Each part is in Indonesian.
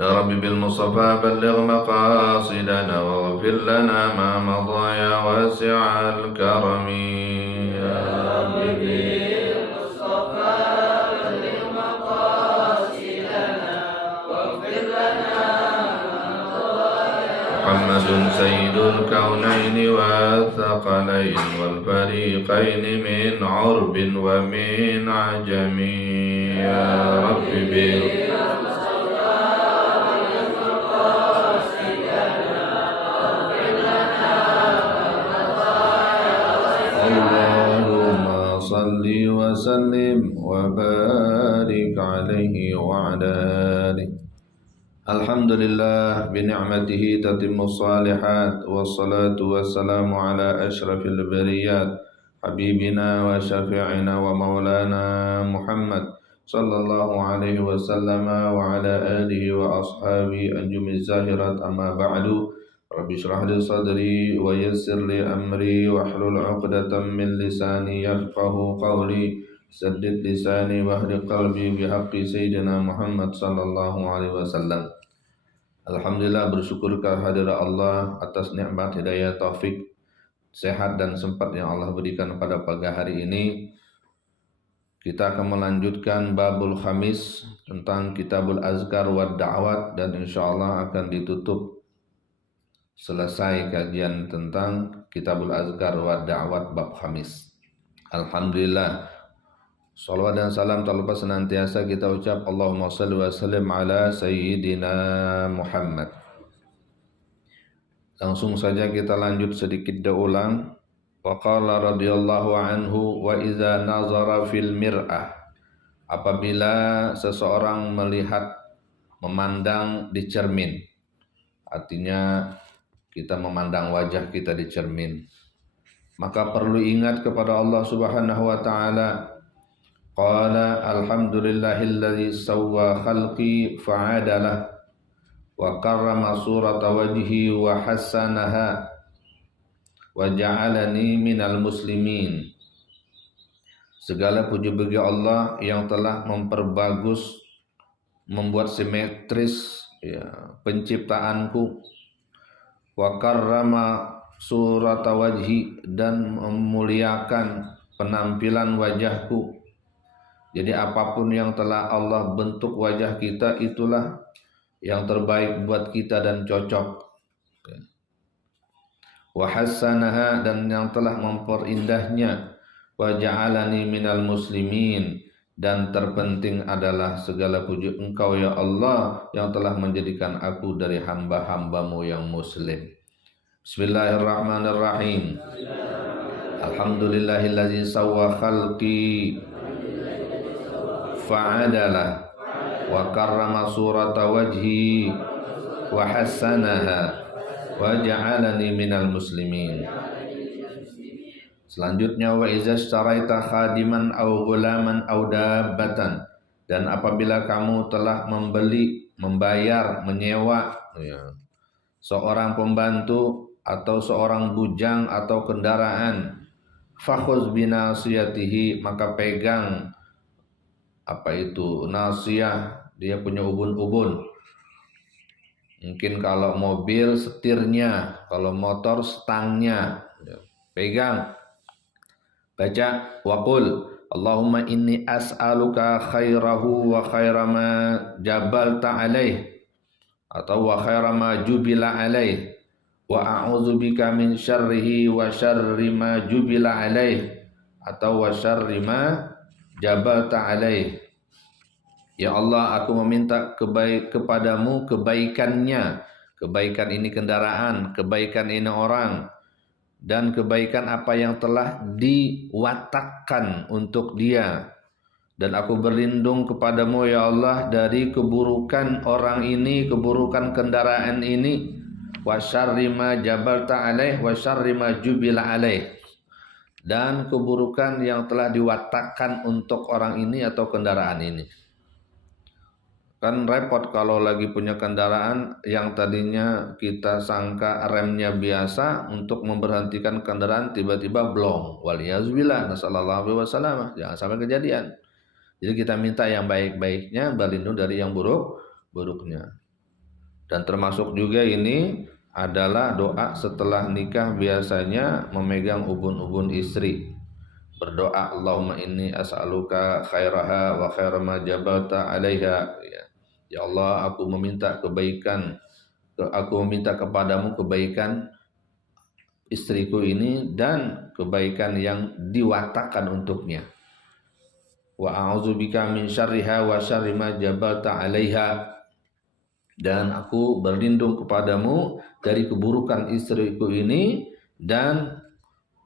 يا رب بالمصطفى بلغ مقاصدنا واغفر لنا ما مضى يا واسع الكرم يا رب محمد سيد الكونين والثقلين والفريقين من عرب ومن عجم يا رب اللهم صل وسلم وبارك عليه وعلى آله. Alhamdulillah bini'matihi tatimmu salihat wassalatu wassalamu ala ashrafil bariyat habibina wa syafi'ina wa maulana Muhammad sallallahu alaihi wasallam wa ala alihi wa ashabi anjumiz zahirat amma ba'du. Rabbi shrah li sadri wa yassir li amri wahlul 'uqdatam min lisani yafqahu qawli. Saddid lisani wahdi qalbi bihaqqi sayyidina Muhammad sallallahu alaihi wasallam. Alhamdulillah, bersyukur kehadirat Allah atas nikmat hidayah taufik, sehat dan sempat yang Allah berikan pada pagi hari ini. Kita akan melanjutkan babul khamis tentang kitabul azkar wa da'wat, dan insyaallah akan ditutup selesai kajian tentang kitabul azkar wa da'wat bab khamis. Alhamdulillah, salawat dan salam tak lupa senantiasa kita ucap Allahumma salli wa sallim ala Sayyidina Muhammad. Langsung saja kita lanjut sedikit ulang. Wa qala radhiyallahu anhu wa iza nazara fil mir'ah. Apabila seseorang melihat, memandang di cermin. Artinya kita memandang wajah kita di cermin. Maka perlu ingat kepada Allah Subhanahu wa taala. Qala alhamdulillahilladzi sawwa khalqi fa'adalah wa karrama surata wajhi wa hassanaha wa ja'alani minal muslimin. Segala puji bagi Allah yang telah memperbagus, membuat simetris penciptaanku, wa karrama surata wajhi, dan memuliakan penampilan wajahku. Jadi apapun yang telah Allah bentuk wajah kita, itulah yang terbaik buat kita dan cocok. Wa hassanaha, dan yang telah memperindahnya. Wa ja'alani minal muslimin, dan terpenting adalah segala puji Engkau ya Allah yang telah menjadikan aku dari hamba-hambamu yang muslim. Bismillahirrahmanirrahim. Alhamdulillahilladzi sawwa khalqi fa'adalah wa karrama surata wajhi wa hassanaha wa ja'alani minal muslimin. Selanjutnya, wa iza syaraita khadiman aw ghulaman aw dabbatan, dan apabila kamu telah membeli, membayar, menyewa seorang pembantu atau seorang bujang atau kendaraan, fakhuz binasiyatihi, maka pegang nasiyah, dia punya ubun-ubun. Mungkin kalau mobil setirnya, kalau motor stangnya, pegang. Baca, waqul Allahumma inni as'aluka khairahu wa khairama jabalta alaih, atau wa khairama jubila alaih, wa a'udzubika min syarrihi wa syarri ma jubila alaih, atau wa syarri ma jabalta alaih. Ya Allah, aku meminta kepadamu kebaikannya. Kebaikan ini kendaraan, kebaikan ini orang, dan kebaikan apa yang telah diwatakkan untuk dia. Dan aku berlindung kepadamu ya Allah dari keburukan orang ini, keburukan kendaraan ini. Wa syarri ma jabalta alaih wa syarri ma jubila alaih, dan keburukan yang telah diwatakkan untuk orang ini atau kendaraan ini. Kan repot kalau lagi punya kendaraan yang tadinya kita sangka remnya biasa, untuk memberhentikan kendaraan tiba-tiba blong. Waliyazubillah, nasallallahu alaihi wasallam. Jangan sampai kejadian. Jadi kita minta yang baik-baiknya, berlindung dari yang buruk-buruknya. Dan termasuk juga ini adalah doa setelah nikah, biasanya memegang ubun-ubun istri. Berdoa, Allahumma inni as'aluka khairaha wa khaira ma jabalta 'alaiha. Ya Allah, aku meminta kepadamu kebaikan istriku ini dan kebaikan yang diwatakan untuknya. Wa a'udzubika min syarriha wa syarri ma jabalta 'alaiha. Dan aku berlindung kepadamu dari keburukan istriku ini dan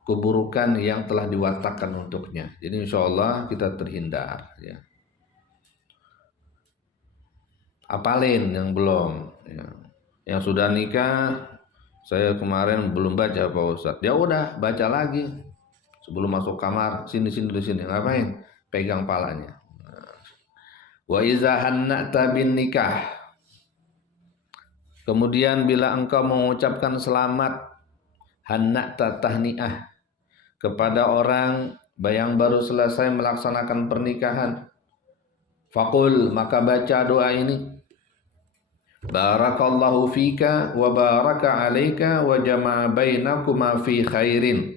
keburukan yang telah diwatakkan untuknya. Jadi insya Allah kita terhindar. Ya. Apalin yang belum. Ya. Yang sudah nikah, saya kemarin belum baca Pak Ustadz. Ya udah baca lagi. Sebelum masuk kamar, sini di sini. Ngapain? Pegang palanya. Wa iza hanna'ta bin nikah. Kemudian bila engkau mengucapkan selamat hanna'ta tahni'ah kepada orang yang baru selesai melaksanakan pernikahan, faqul, maka baca doa ini, barakallahu fika wa baraka alaika wa jama'a bainakuma fi khairin.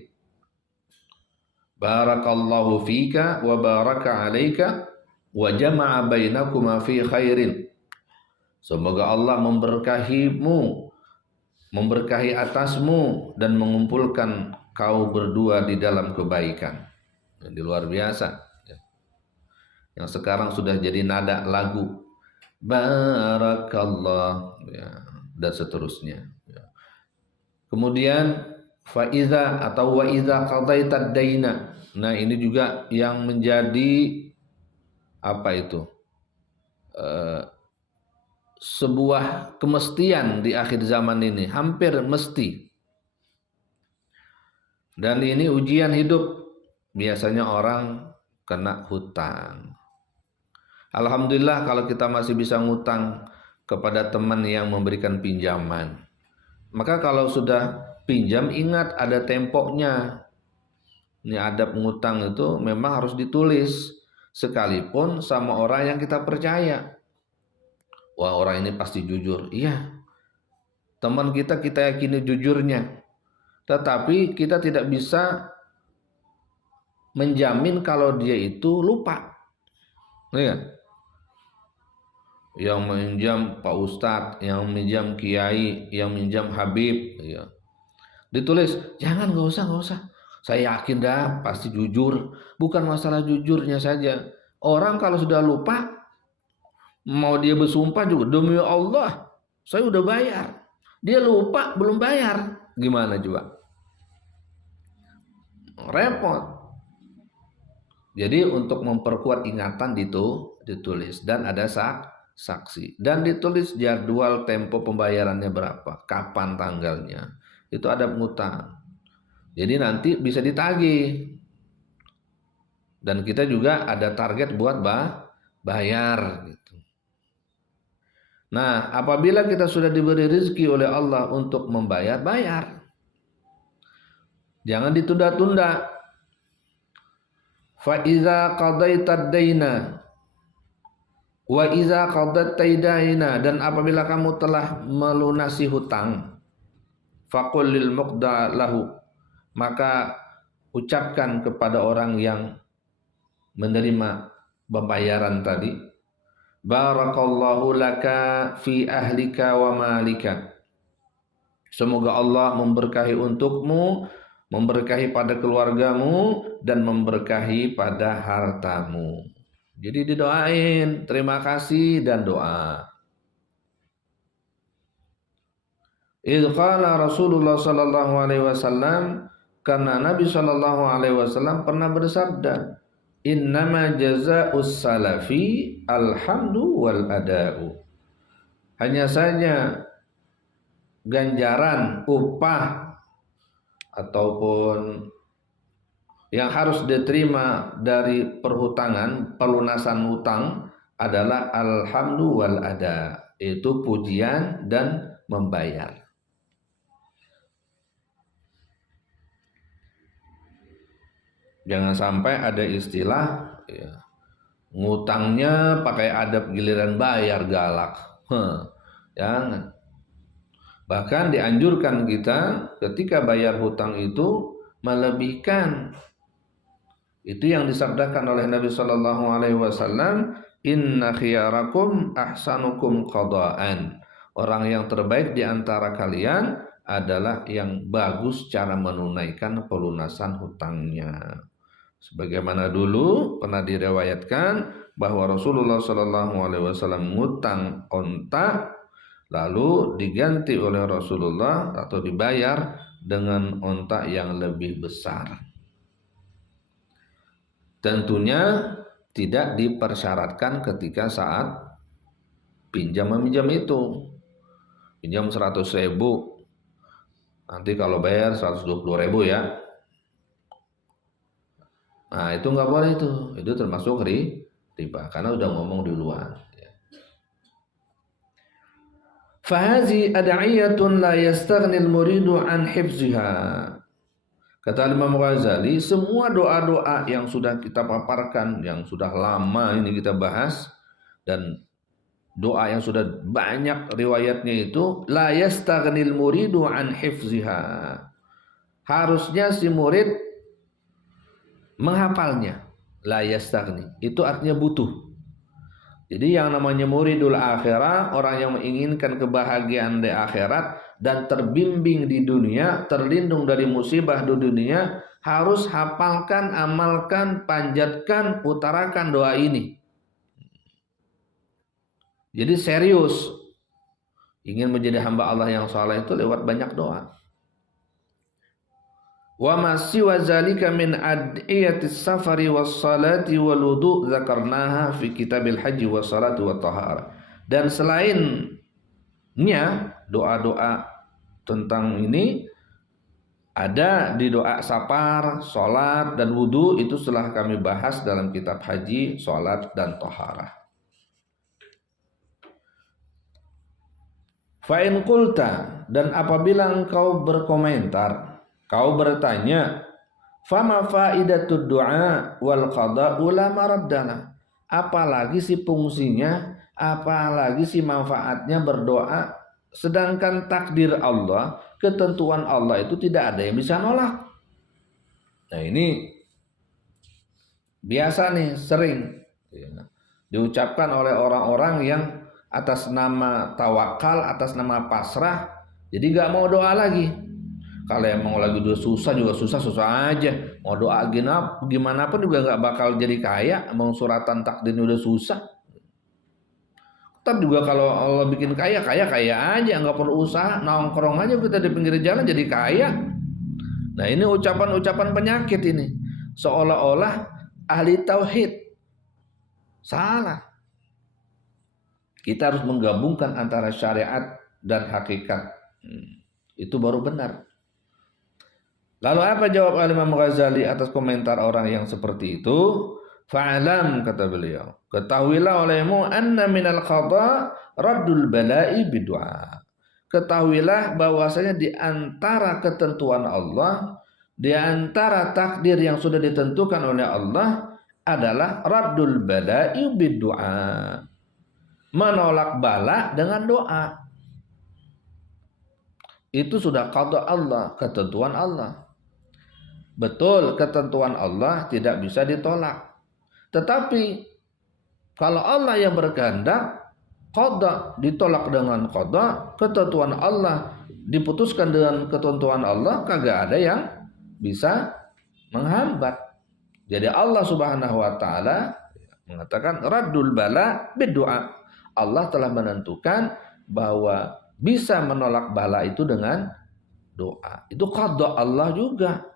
Barakallahu fika wa baraka alaika wa jama'a bainakuma fi khairin. Semoga Allah memberkahimu, memberkahi atasmu dan mengumpulkan kau berdua di dalam kebaikan. Jadi luar biasa. Yang sekarang sudah jadi nada lagu. Barakallah, ya, dan seterusnya. Kemudian faiza atau wa iza qadaitad daina. Nah, ini juga yang menjadi apa itu? Sebuah kemestian di akhir zaman ini, hampir mesti. Dan ini ujian hidup. Biasanya orang kena hutang. Alhamdulillah kalau kita masih bisa ngutang kepada teman yang memberikan pinjaman. Maka kalau sudah pinjam, ingat ada tempoknya. Ini adab ngutang itu memang harus ditulis, sekalipun sama orang yang kita percaya. Wah, orang ini pasti jujur. Iya, teman kita yakini jujurnya. Tetapi kita tidak bisa menjamin kalau dia itu lupa. Iya. Yang meminjam Pak Ustadz, yang meminjam Kiai, yang meminjam Habib. Iya. Ditulis, jangan, gak usah. Saya yakin dah pasti jujur. Bukan masalah jujurnya saja. Orang kalau sudah lupa, mau dia bersumpah juga, demi Allah saya udah bayar, dia lupa belum bayar, gimana coba? Repot. Jadi untuk memperkuat ingatan ditulis dan ada saksi, dan ditulis jadwal tempo pembayarannya berapa, kapan tanggalnya. Itu ada ngutang, jadi nanti bisa ditagih, dan kita juga ada target buat bayar gitu. Nah, apabila kita sudah diberi rezeki oleh Allah untuk membayar, bayar. Jangan ditunda-tunda. Fa iza qadaitad daina wa iza qadaitaina, dan apabila kamu telah melunasi hutang, faqul lil muqda lahu, maka ucapkan kepada orang yang menerima pembayaran tadi, barakallahu laka fi ahlika wa malika. Semoga Allah memberkahi untukmu, memberkahi pada keluargamu, dan memberkahi pada hartamu. Jadi didoain, terima kasih dan doa. Idz qala Rasulullah sallallahu alaihi wasallam, karena Nabi sallallahu alaihi wasallam pernah bersabda, innama jazaa'us salafi alhamdu wal ada'u. Hanya saja ganjaran, upah ataupun yang harus diterima dari perhutangan, pelunasan hutang adalah alhamdu wal ada, itu pujian dan membayar. Jangan sampai ada istilah ya, ngutangnya pakai adab, giliran bayar galak. Jangan. Bahkan dianjurkan kita ketika bayar hutang itu melebihkan. Itu yang disabdakan oleh Nabi Shallallahu Alaihi Wasallam, Inna khiyarakum ahsanukum qadaan. Orang yang terbaik di antara kalian adalah yang bagus cara menunaikan pelunasan hutangnya. Sebagaimana dulu pernah diriwayatkan bahwa Rasulullah Shallallahu Alaihi Wasallam ngutang onta, lalu diganti oleh Rasulullah atau dibayar dengan onta yang lebih besar. Tentunya tidak dipersyaratkan ketika saat pinjam meminjam itu. Pinjam 100.000, nanti kalau bayar 120.000 ya. Nah itu nggak boleh itu termasuk riba karena udah ngomong duluan. Fahazi ad'iyatun la yastaghnil muridu an hifziha. Kata Imam Ghazali, semua doa-doa yang sudah kita paparkan, yang sudah lama ini kita bahas, dan doa yang sudah banyak riwayatnya itu, la yastaghnil muridu an hifziha. Harusnya si murid menghafalnya. La yastaghni, itu artinya butuh. Jadi yang namanya muridul akhirah, orang yang menginginkan kebahagiaan di akhirat dan terbimbing di dunia, terlindung dari musibah di dunia, harus hafalkan, amalkan, panjatkan, utarakan doa ini. Jadi serius ingin menjadi hamba Allah yang saleh itu lewat banyak doa. Wa ma siwa zalika min adiyatis safari was salati wal wudu dzakarnaha fi kitabil haji was salati wat taharah. Dan selainnya doa-doa tentang ini ada di doa safar, salat dan wudu, itu telah kami bahas dalam kitab haji, salat dan taharah. Fa in qulta, dan apabila engkau berkomentar, kau bertanya, fama faidatud du'a wal qada'u la maraddana. Apalagi si fungsinya, apalagi si manfaatnya berdoa, sedangkan takdir Allah, ketentuan Allah itu tidak ada yang bisa nolak. Nah ini biasa nih, sering diucapkan oleh orang-orang yang atas nama tawakal, atas nama pasrah, jadi gak mau doa lagi. Kalau emang lagi udah susah juga susah aja. Mau doa gimana pun juga nggak bakal jadi kaya. Mau suratan takdirnya udah susah. Tetap juga kalau Allah bikin kaya aja, nggak perlu usaha, nongkrong aja kita di pinggir jalan jadi kaya. Nah ini ucapan-ucapan penyakit ini, seolah-olah ahli tauhid. Salah. Kita harus menggabungkan antara syariat dan hakikat. Itu baru benar. Lalu apa jawab Imam Ghazali atas komentar orang yang seperti itu? Fa'alam, kata beliau, ketahuilah olehmu anna minal qada raddul bala'i bidu'a. Ketahuilah bahwasanya di antara ketentuan Allah, di antara takdir yang sudah ditentukan oleh Allah adalah raddul bala'i bidu'a. Menolak bala dengan doa. Itu sudah qada Allah, ketentuan Allah. Betul, ketentuan Allah tidak bisa ditolak. Tetapi kalau Allah yang berkehendak, qada ditolak dengan qada, ketentuan Allah diputuskan dengan ketentuan Allah, kagak ada yang bisa menghambat. Jadi Allah Subhanahu wa taala mengatakan raddul bala biddu'a. Allah telah menentukan bahwa bisa menolak bala itu dengan doa. Itu qada Allah juga.